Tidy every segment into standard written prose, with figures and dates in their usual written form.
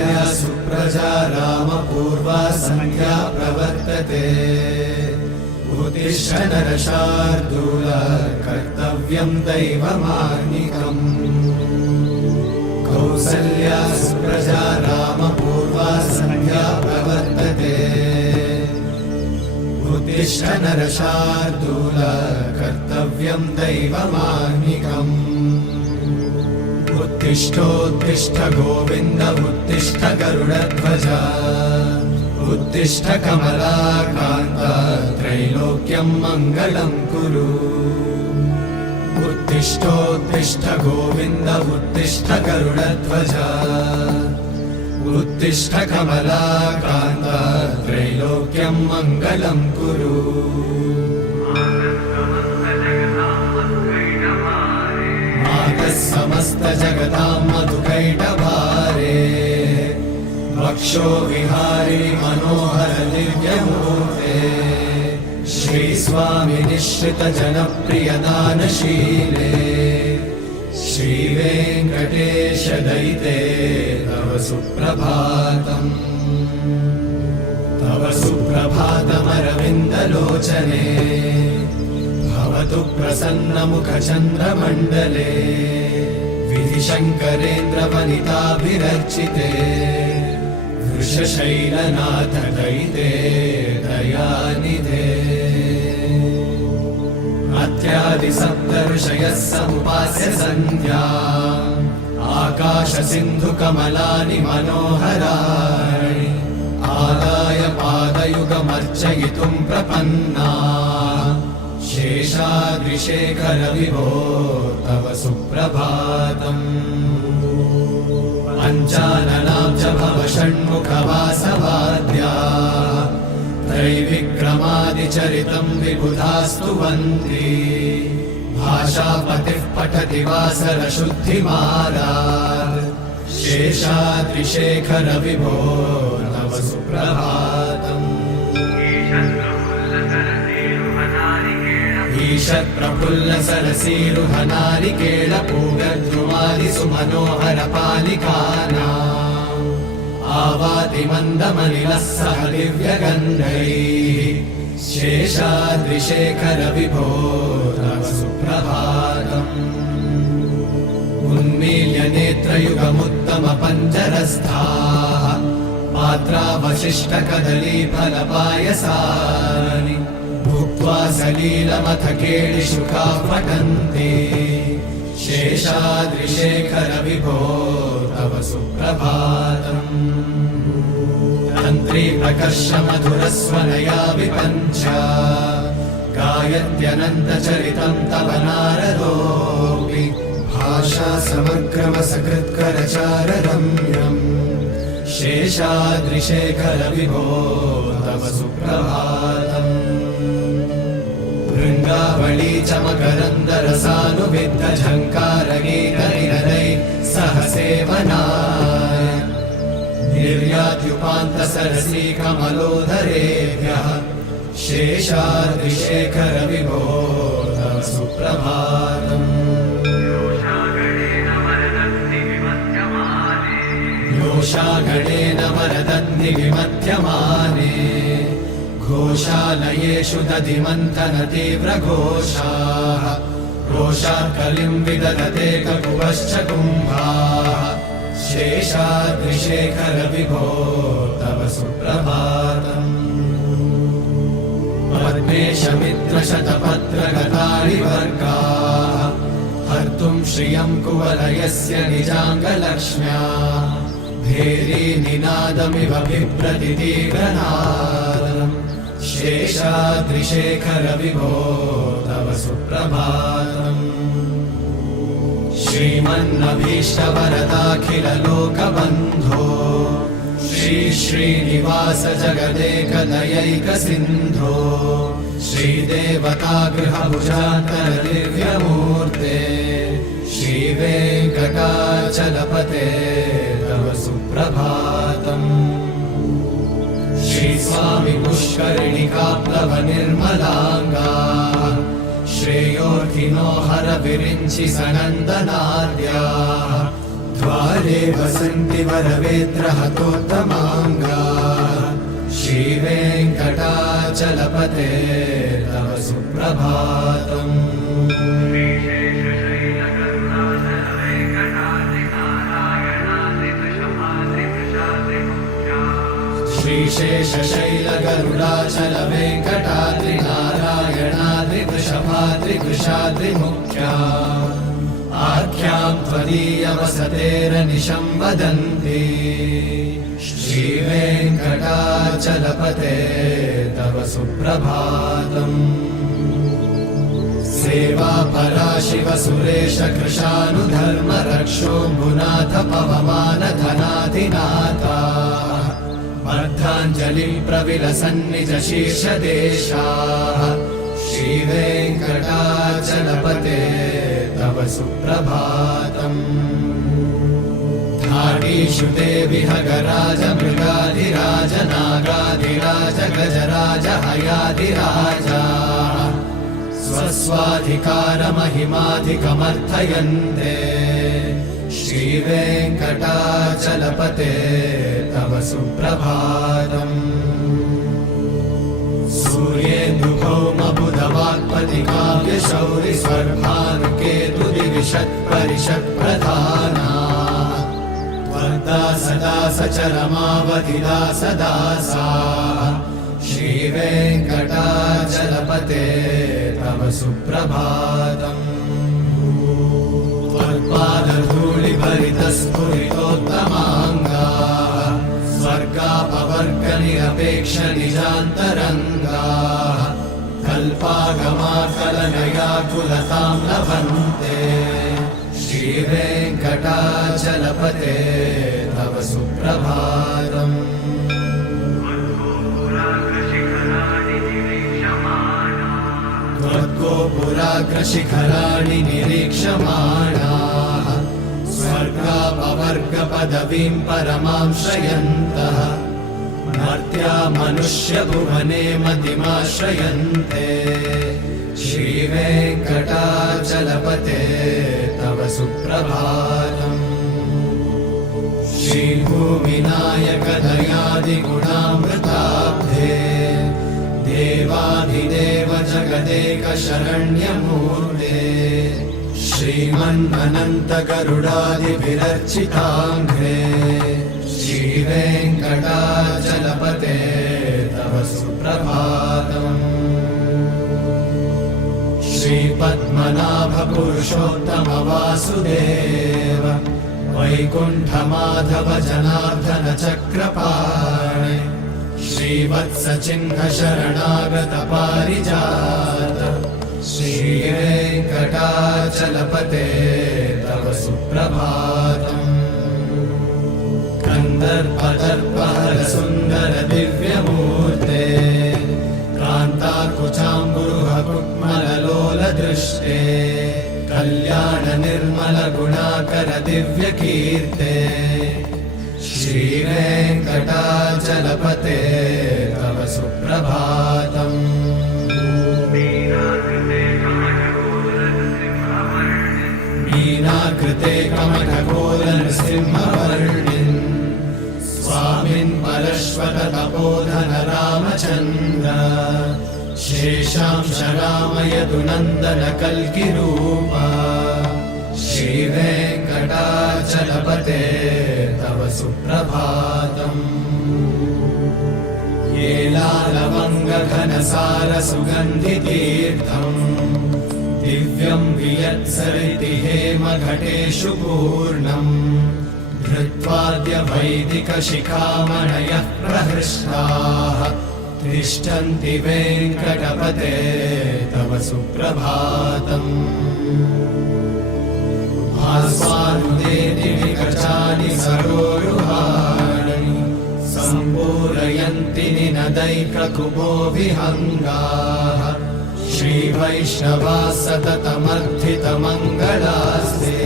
कौसल्या सुप्रजा रामपूर्वा सन्ध्या प्रवर्तते उत्तिष्ठ नरशार्दूल कर्तव्यं दैवमान्निकम् कौसल्या सुप्रजा रामपूर्वा सन्ध्या प्रवर्तते उत्तिष्ठ नरशार्दूल कर्तव्यं दैवमान्निकम् उत्तिष्ठोत्तिष्ठ गोविन्द उत्तिष्ठ गरुडध्वज उत्तिष्ठ कमलाकान्त त्रैलोक्यं मङ्गलं कुरु उत्तिष्ठोत्तिष्ठ गोविन्द उत्तिष्ठ गरुडध्वज उत्तिष्ठ कमलाकान्त त्रैलोक्यं मङ्गलं कुरु मातः समस्त जगतां मधुकैटभारे वक्षो विहारी मनोहर दिव्यमूर्ते श्रीस्वामी निश्रित जनप्रिय दानशीले श्रीवेङ्कटेश दयिते तव सुप्रभातम् तव सुप्रभातमरविन्दलोचने भवतु प्रसन्नमुखचन्द्रमण्डले विधिशङ्करेन्द्रवनिताभिरर्चिते वृषशैलनाथ दयिते दयानिधे अत्यादिसप्तऋषयः समुपास्य सन्ध्या आकाश सिन्धु कमलानि मनोहराणि आदाय पादयुगमर्चयितुं प्रपन्ना शेषाद्रिशेखर विभो तव सुप्रभातम् पञ्चाननाब्ज भव षण्मुखवासवाद्या त्रैविक्रमादिचरितं विबुधास्तुवन्ति भाषापतिः पठति वासरशुद्धिमारात् शेषाद्रिशेखर विभो तव सुप्रभातम् ईषत्प्रफुल्ल सरसीरुह नारिकेळ पूगद्रुमादि सुमनोहर पालिकानाम् आवाति मन्दमनिलः सह दिव्यगन्धैः शेषाद्रिशेखर विभो तव सुप्रभातम् उन्मील्य नेत्रयुगमुत्तम पञ्जरस्थाः पात्रावशिष्ट कदलीफलपायसानि भुक्त्वा सलीलमथ केळिशुकाः पठन्ति शेषाद्रिशेखर विभो तव सुप्रभातम् तन्त्री प्रकर्ष मधुरस्वनया विपञ्च गायत्यनन्तचरितं तव नारदोऽपि भाषा समग्रमसकृत्करचाररम्यम् शेषाद्रिशेखर विभो तव सुप्रभातम् वृन्दावली च मकरन्दरसानुविद्ध झङ्कारगीतनिरदै सह सेवनाय निर्यात्युपान्त सरसी कमलोदरेभ्यः शेषाद्रिशेखर विभो तव सुप्रभातम् योषागणेन वरदन्नि विमध्यमाने घोषालयेषु दधिमन्थन तीव्रघोषाः रोषात् कलिं विदधते ककुवश्च कुम्भाः शेषाद्रिशेखर विभो तव सुप्रभातम् पद्मेशमित्रशतपत्रगतानि वर्गाः हर्तुं श्रियं कुवलयस्य निजाङ्गलक्ष्म्या भेरी निनादमिव बिभ्रति तीव्रनादम् शेषाद्रिशेखर विभो तव सुप्रभातम् श्रीमन्नभीष्टवरदाखिललोकबन्धो श्री श्रीनिवास जगदेकदयैकसिन्धो श्रीदेवतागृहभुजान्तर दिव्यमूर्ते श्रीवेङ्कटाचलपते तव सुप्रभातम् श्रीस्वामी पुष्करिणिकाप्लव निर्मलाङ्गा श्रेयोर्थिनो हर विरिञ्चि सनन्दनाद्याः द्वारे वसन्ति वरवेत्रहतोत्तमाङ्गाः श्रीवेङ्कटाचलपते तव सुप्रभातम् श्रीशेषशैलगरुडाचल वेङ्कटाद्रि नारायणाद्रिवृषभाद्रिवृषाद्रिमुख्या आख्यां त्वदीयवसतेरनिशं वदन्ति श्रीवेङ्कटाचलपते तव सुप्रभातम् सेवा पराशिव सुरेश कृशानुधर्म रक्षोऽम्बुनाथ पवमान धनाधिनाथा अर्धाञ्जलिं प्रविलसन्निज शीर्षदेशाः श्रीवेङ्कटाचलपते तव सुप्रभातम् धाडीषु ते विहगराज मृगाधिराज नागाधिराज गजराज हयाधिराजा स्वस्वाधिकारमहिमाधिकमर्थयन्ते श्रीवेङ्कटाचलपते तव सुप्रभातम् सूर्येन्दुभौमबुधवाक्पतिकाव्यशौरि स्वर्भानुकेतुदिविषत्परिषत्प्रधाना वर्धा सदा सचरमावधिदा सदा सा श्रीवेङ्कटाचलपते तव सुप्रभातम् त्वत्पादधूलिभरितस्फुरितोत्तमाङ्गाः स्वर्गापवर्गनिरपेक्ष निजान्तरङ्गाः कल्पागमाकलनयाकुलतां लभन्ते श्रीवेङ्कटाचलपते तव सुप्रभातम् त्वद्गोपुराग्रशिखराणि निरीक्षमाणाः स्वर्गापवर्गपदवीं परमां श्रयन्तः मर्त्या मनुष्यभुवने मतिमाश्रयन्ते श्रीवेङ्कटाचलपते तव सुप्रभातम् श्रीभूमिनायक दयादिगुणामृताब्धे देवाधिदेव जगदेक शरण्यमूर्ते श्रीमन्मनन्त गरुडादिभिरर्चिताङ्घ्रे श्रीवेङ्कटाचलपते तव सुप्रभातम् श्रीपद्मनाभ पुरुषोत्तम वासुदेव वैकुण्ठमाधव जनार्दन चक्रपाणे श्रीवत्सचिह्न शरणागत पारिजात श्रीवेङ्कटाचलपते तव सुप्रभातम् कन्दर्पदर्पहर सुन्दर दिव्यमूर्ते कान्ताकुचाम्बुरुह कुक्मललोलदृष्टे कल्याण निर्मल गुणाकर दिव्यकीर्ते श्रीवेङ्कटाचलपते तव सुप्रभातम् मीनाकृते कमठकोलनृसिंहवर्णिन् स्वामिन् परश्वत तपोधन रामचन्द्र शेषांश रामयदुनन्दन कल्किरूपा श्रीवेङ्कटाचलपते तव सुप्रभातम् येलालवङ्गघनसार सुगन्धितीर्थम् दिव्यं वियत्सरिति हेमघटेषु पूर्णम् धृत्वाद्य वैदिकशिखामणयः प्रहृष्टाः तिष्ठन्ति वेङ्कटपते तव सुप्रभातम् आस्वानुदेति विकचानि सरोरुहाणि सम्पूरयन्ति निनदैककुपो विहङ्गाः श्रीवैष्णवाः सततमर्थितमङ्गलास्ते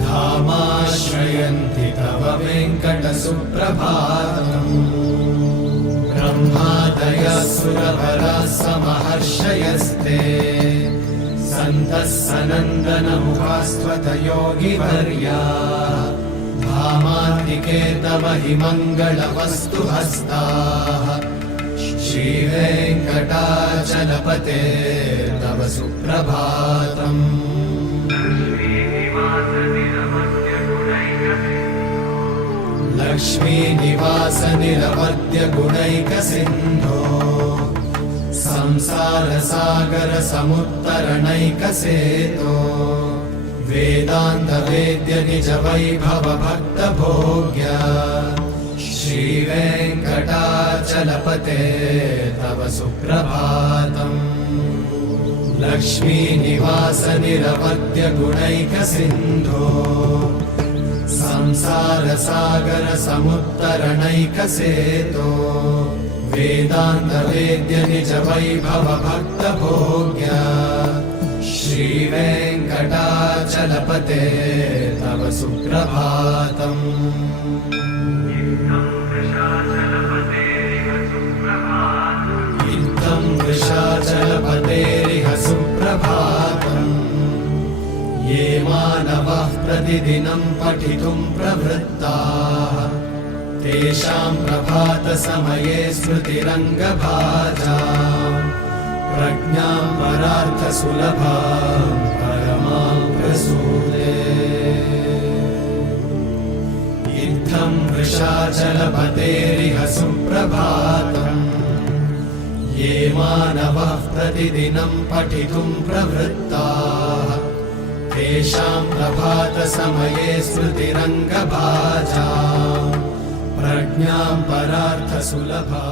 धामाश्रयन्ति तव वेङ्कटसुप्रभातम् ब्रह्मादयः सुरवराः समहर्षयस्ते सन्तः सनन्दनमुखास्त्वत योगिवर्याः साकेतव हि मङ्गलवस्तु हस्ताः श्रीवेङ्कटाचलपते तव सुप्रभातम् लक्ष्मीनिवास निरवद्य गुणैकसिन्धो संसारसागर समुत्तरणैकसेतो वेदान्त वेद्य निज वैभव भक्त भोग्य श्रीवेङ्कटाचलपते तव सुप्रभातम् लक्ष्मीनिवास निरवद्य गुणैकसिन्धो संसारसागर समुत्तरणैकसेतो वेदान्त वेद्य निज वैभव भक्त भोग्य श्रीवेङ्कटाचलपते तव सुप्रभातम् इत्थं वृषाचलपतेरिह सुप्रभातम् ये मानवः प्रतिदिनं पठितुं प्रवृत्ताः तेषां प्रभातसमये स्मृतिरङ्गभाजा प्रज्ञां परार्थसुलभां परमां प्रसूते इत्थं वृषाचलपतेरिह सुप्रभातम् ये मानवः प्रतिदिनं पठितुं प्रवृत्ताः तेषां प्रभातसमये स्मृतिरङ्गभाजा प्रज्ञां परार्थसुलभा